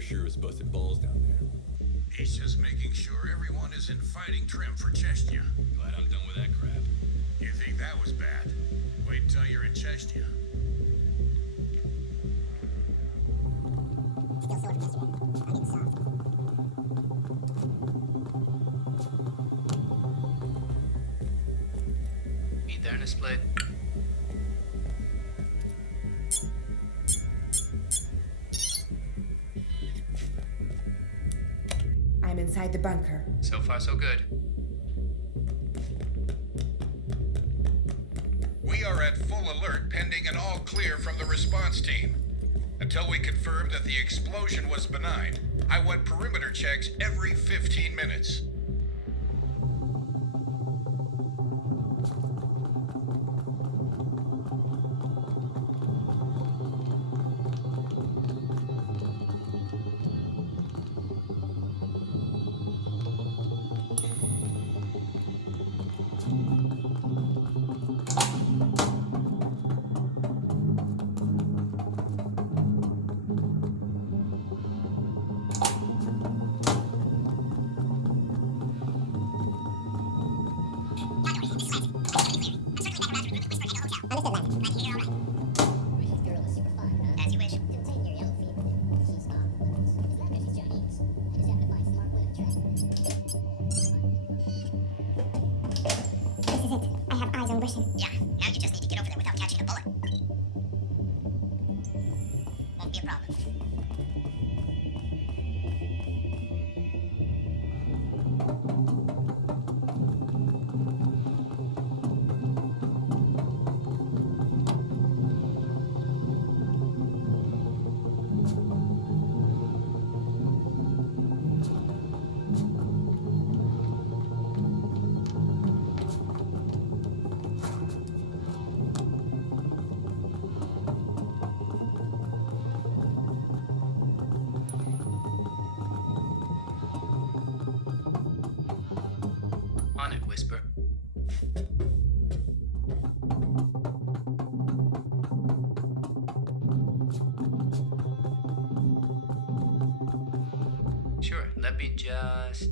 commander sure is busting balls down there. He's just making sure everyone is in fighting trim for Chechnya. Glad I'm done with that crap. You think that was bad? Wait till you're in Chechnya. Still sore from yesterday. I'm getting soft. Meet there in a split. I'm inside the bunker. So far, so good. We are at full alert pending an all clear from the response team. Until we confirm that the explosion was benign, I want perimeter checks every 15 minutes. Yeah, now you just need to get over there without catching a bullet. Won't be a problem. On it, Whisper. Sure, let me just...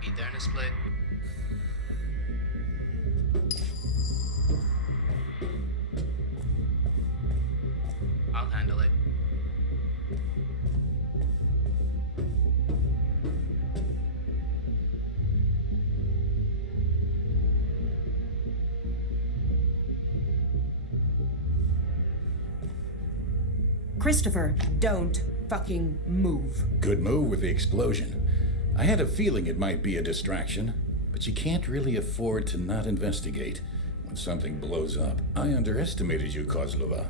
Meet there in a split. I'll handle it. Christopher, don't fucking move. Good move with the explosion. I had a feeling it might be a distraction, but you can't really afford to not investigate when something blows up. I underestimated you, Kozlova.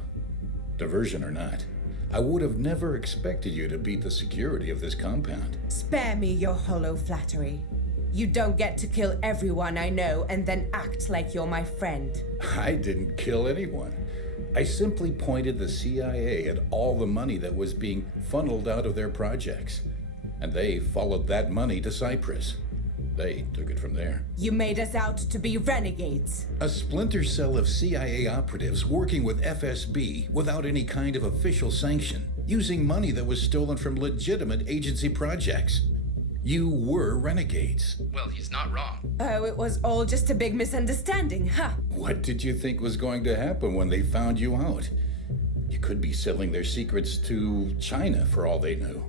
Diversion or not, I would have never expected you to beat the security of this compound. Spare me your hollow flattery. You don't get to kill everyone I know and then act like you're my friend. I didn't kill anyone. I simply pointed the CIA at all the money that was being funneled out of their projects. And they followed that money to Cyprus. They took it from there. You made us out to be renegades. A splinter cell of CIA operatives working with FSB without any kind of official sanction, using money that was stolen from legitimate agency projects. You were renegades. Well, he's not wrong. Oh, it was all just a big misunderstanding, huh? What did you think was going to happen when they found you out? You could be selling their secrets to China for all they knew.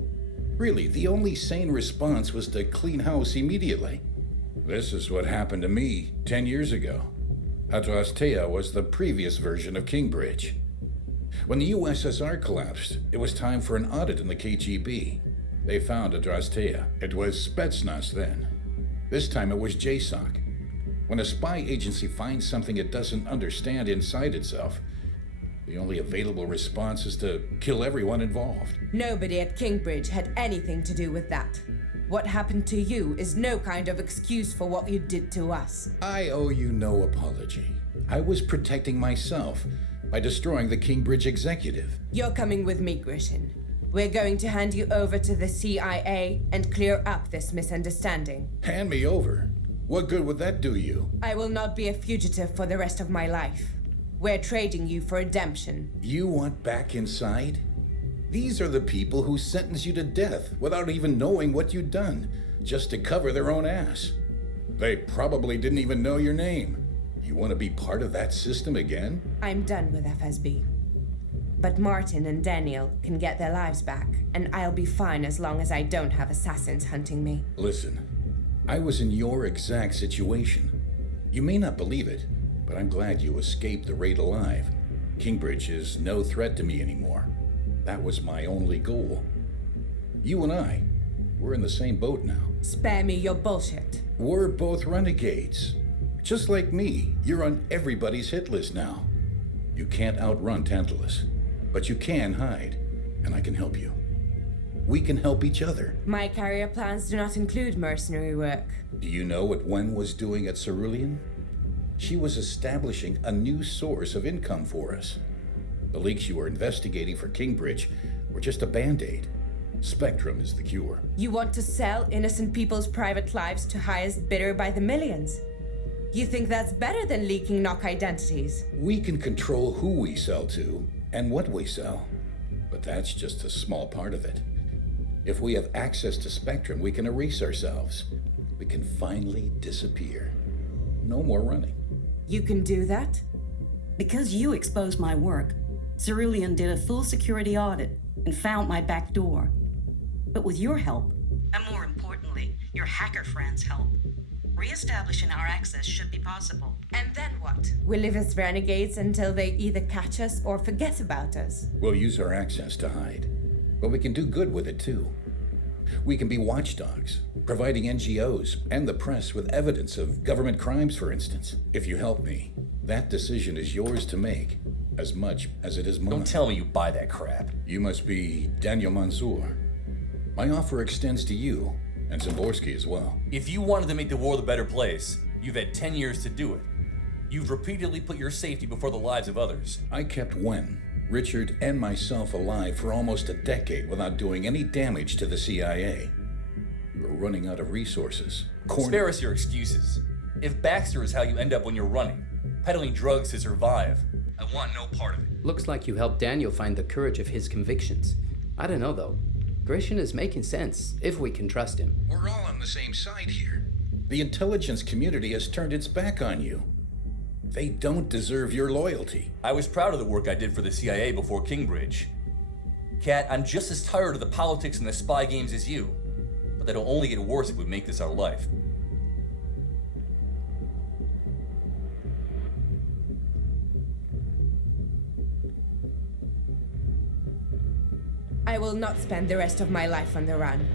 Really, the only sane response was to clean house immediately. This is what happened to me 10 years ago. Adrastea was the previous version of Kingbridge. When the USSR collapsed, it was time for an audit in the KGB. They found Adrastea. It was Spetsnaz then. This time it was JSOC. When a spy agency finds something it doesn't understand inside itself, The only available response is to kill everyone involved. Nobody at Kingbridge had anything to do with that. What happened to you is no kind of excuse for what you did to us. I owe you no apology. I was protecting myself by destroying the Kingbridge executive. You're coming with me, Grishin. We're going to hand you over to the CIA and clear up this misunderstanding. Hand me over? What good would that do you? I will not be a fugitive for the rest of my life. We're trading you for redemption. You want back inside? These are the people who sentenced you to death without even knowing what you'd done, just to cover their own ass. They probably didn't even know your name. You want to be part of that system again? I'm done with FSB. But Martin and Daniel can get their lives back, and I'll be fine as long as I don't have assassins hunting me. Listen, I was in your exact situation. You may not believe it, but I'm glad you escaped the raid alive. Kingbridge is no threat to me anymore. That was my only goal. You and we're in the same boat now. Spare me your bullshit. We're both renegades. Just like me, you're on everybody's hit list now. You can't outrun Tantalus, but you can hide, and I can help you. We can help each other. My career plans do not include mercenary work. Do you know what Wen was doing at Cerulean? She was establishing a new source of income for us. The leaks you were investigating for Kingbridge were just a band-aid. Spectrum is the cure. You want to sell innocent people's private lives to highest bidder by the millions? You think that's better than leaking knock identities? We can control who we sell to and what we sell, but that's just a small part of it. If we have access to Spectrum, we can erase ourselves. We can finally disappear. No more running. You can do that? Because you exposed my work, Cerulean did a full security audit and found my back door. But with your help, and more importantly, your hacker friends' help, re-establishing our access should be possible. And then what? We live as renegades until they either catch us or forget about us. We'll use our access to hide, but we can do good with it too. We can be watchdogs, providing NGOs and the press with evidence of government crimes, for instance. If you help me, that decision is yours to make, as much as it is mine. Don't tell me you buy that crap. You must be Daniel Mansour. My offer extends to you, and Zaborski as well. If you wanted to make the world a better place, you've had 10 years to do it. You've repeatedly put your safety before the lives of others. I kept Wen, Richard, and myself alive for almost a decade without doing any damage to the CIA. We were running out of resources. Spare us your excuses. If Baxter is how you end up when you're running, peddling drugs to survive, I want no part of it. Looks like you helped Daniel find the courage of his convictions. I don't know, though. Grishin is making sense, if we can trust him. We're all on the same side here. The intelligence community has turned its back on you. They don't deserve your loyalty. I was proud of the work I did for the CIA before Kingbridge. Kat, I'm just as tired of the politics and the spy games as you. But that'll only get worse if we make this our life. I will not spend the rest of my life on the run.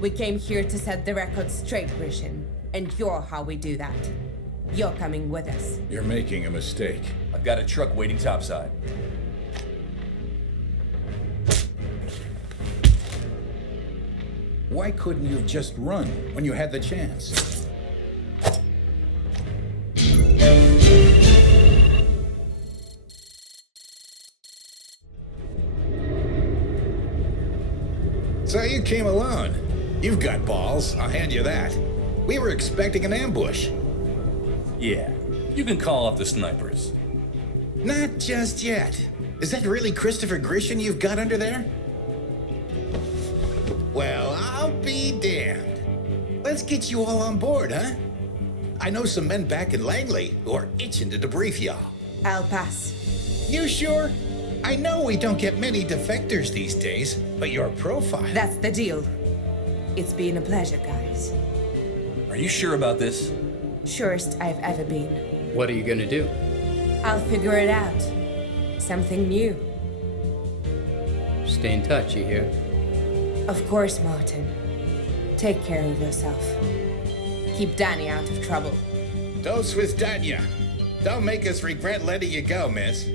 We came here to set the record straight, Grishin, and you're how we do that. You're coming with us. You're making a mistake. I've got a truck waiting topside. Why couldn't you have just run when you had the chance? So you came alone. You've got balls, I'll hand you that. We were expecting an ambush. Yeah, you can call off the snipers. Not just yet. Is that really Christopher Grishin you've got under there? Well, I'll be damned. Let's get you all on board, huh? I know some men back in Langley who are itching to debrief y'all. I'll pass. You sure? I know we don't get many defectors these days, but your profile... That's the deal. It's been a pleasure, guys. Are you sure about this? Surest I've ever been. What are you gonna do? I'll figure it out. Something new. Stay in touch, you hear? Of course, Martin. Take care of yourself. Keep Danny out of trouble. Dose with Danya. Don't make us regret letting you go, miss.